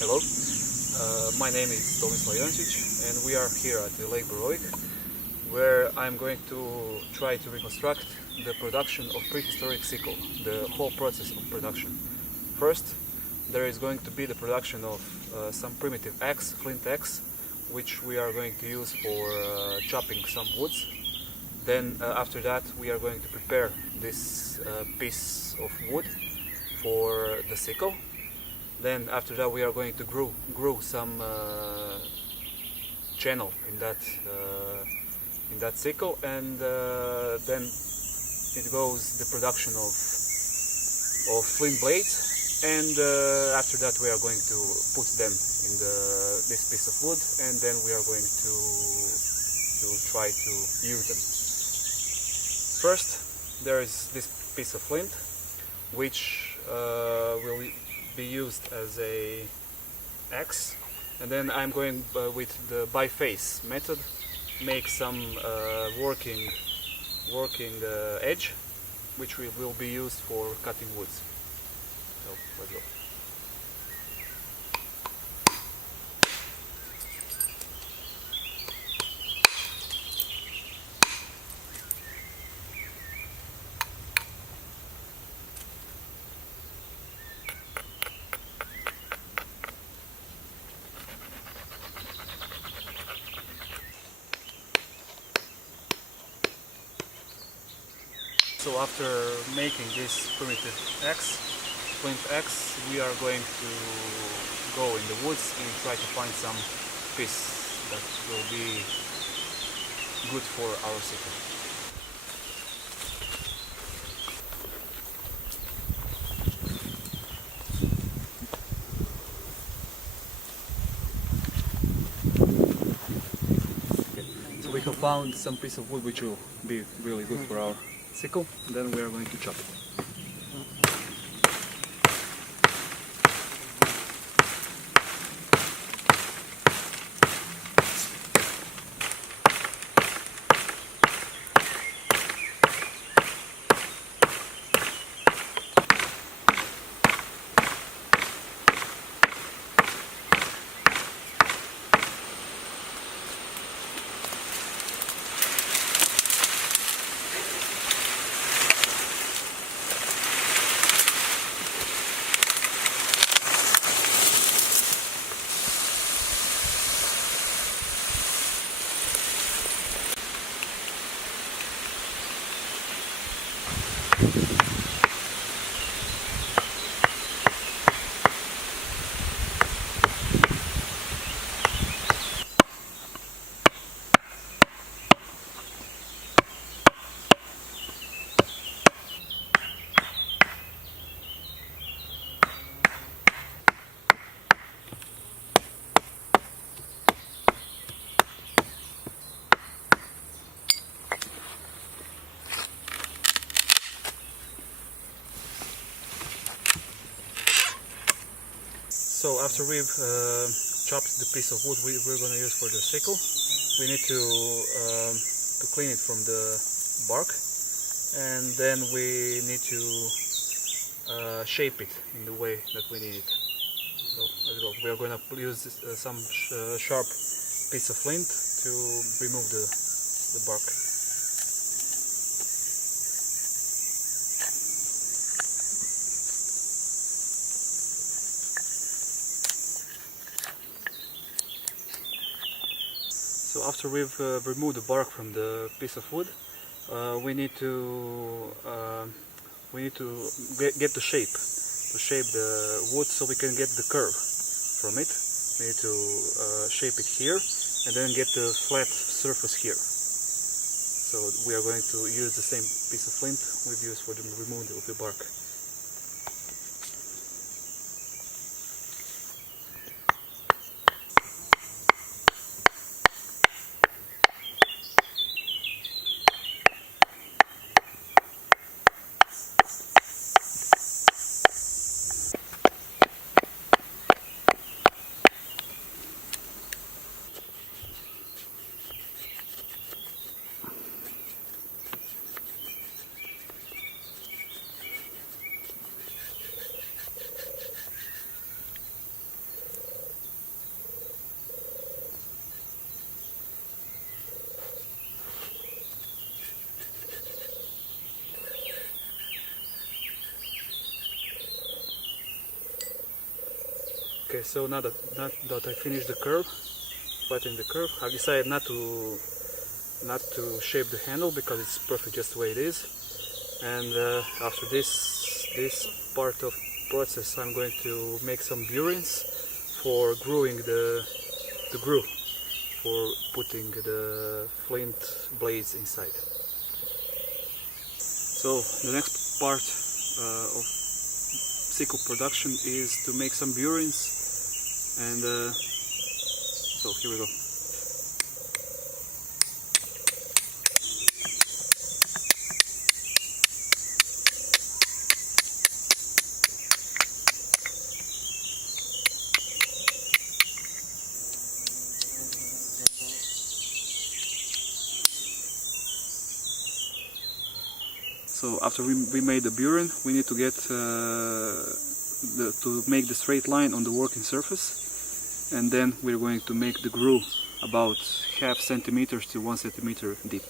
Hello, my name is and we are here at the Lake Borovik, where I'm going to try to reconstruct the production of prehistoric sickle, the whole process of production. First, there is going to be the production of some primitive axe, flint axe, which we are going to use for chopping some woods. Then after that we are going to prepare this piece of wood for the sickle. Then after that we are going to grow some channel in that sickle, and then it goes the production of flint blades, and after that we are going to put them in this piece of wood, and then we are going to try to use them. First, there is this piece of flint, which will be used as a axe, and then I'm going with the biface method make some working edge, which will be used for cutting woods. So let's go. So after making this primitive axe, flint axe, we are going to go in the woods and try to find some piece that will be good for our sickle. So we have found some piece of wood which will be really good for our sickle, and then we are going to chop it. So after we've chopped the piece of wood we're going to use for the sickle, we need to clean it from the bark, and then we need to shape it in the way that we need it. So let's go. We are going to use some sharp piece of flint to remove the bark. So after we've removed the bark from the piece of wood, we need to get the shape, the wood, so we can get the curve from it. We need to shape it here, and then get the flat surface here. So we are going to use the same piece of flint we've used for the removal of the bark. Okay, so now that I finished the curve, flattening the curve, I've decided not to shape the handle because it's perfect just the way it is. And after this part of process, I'm going to make some burins for gluing the groove, for putting the flint blades inside. So the next part of sickle production is to make some burins, and so here we go. So after we made the burin, we need to get to make the straight line on the working surface, and then we're going to make the groove about half centimeters to 1 centimeter deep.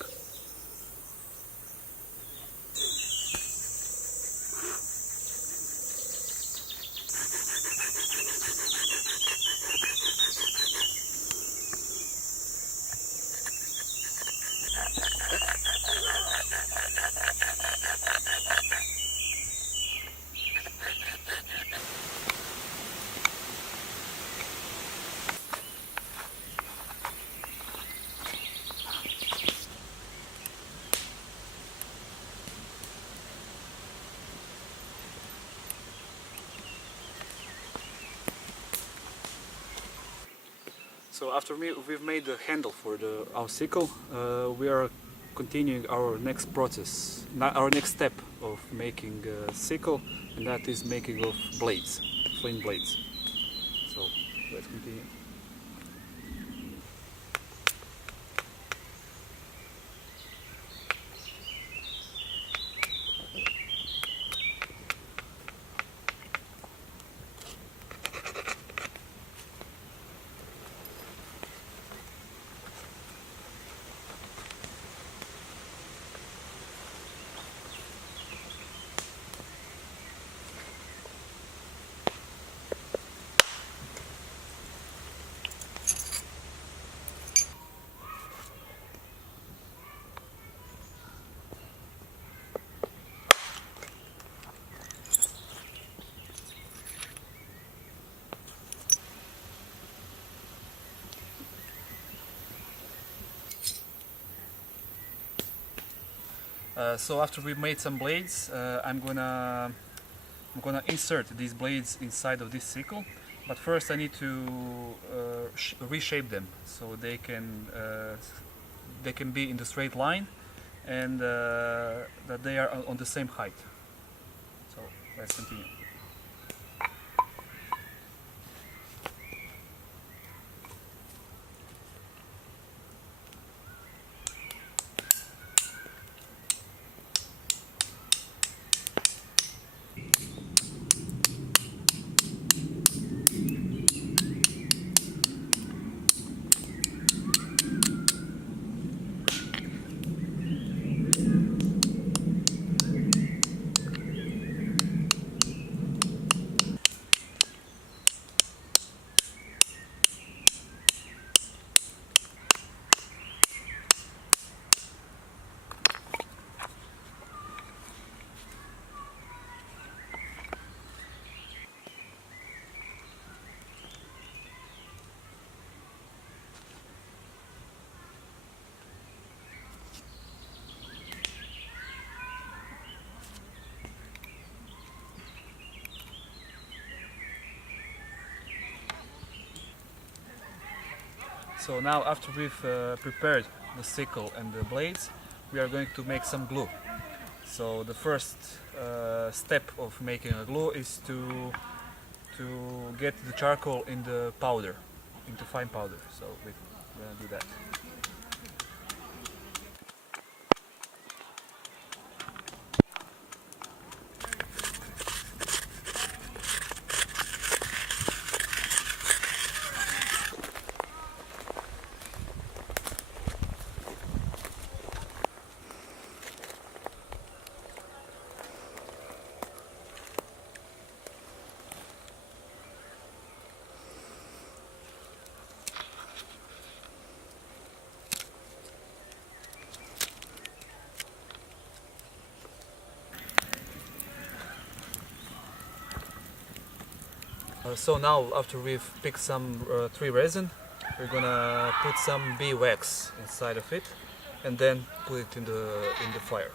So after we've made the handle for our sickle, we are continuing our next process, our next step of making a sickle, and that is making of blades, flint blades. So let's continue. So after we've made some blades, I'm gonna insert these blades inside of this sickle, but first I need to reshape them so they can be in the straight line, and that they are on the same height. So let's continue. So now after we've prepared the sickle and the blades, we are going to make some glue. So the first step of making a glue is to get the charcoal in the powder, into fine powder. So we're going to do that. So now, after we've picked some tree resin, we're gonna put some bee wax inside of it, and then put it in the fire.